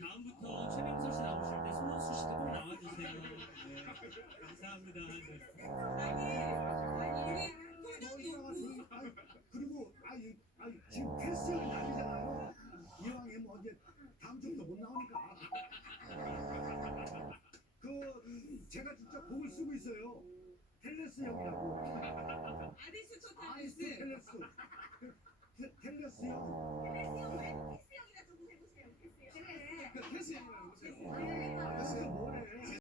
다음부터 최명석 씨 나오실 때 손원수 씨도 꼭 나와주세요. 네, 감사합니다. 네. 그리고 지금 패스가 날이잖아요. 이왕이면 어제 다음 주부터 못 나오니까. 제가 진짜 곡을 쓰고 있어요. 텔레스 형이라고. 아리스토텔레스. 텔레스 형.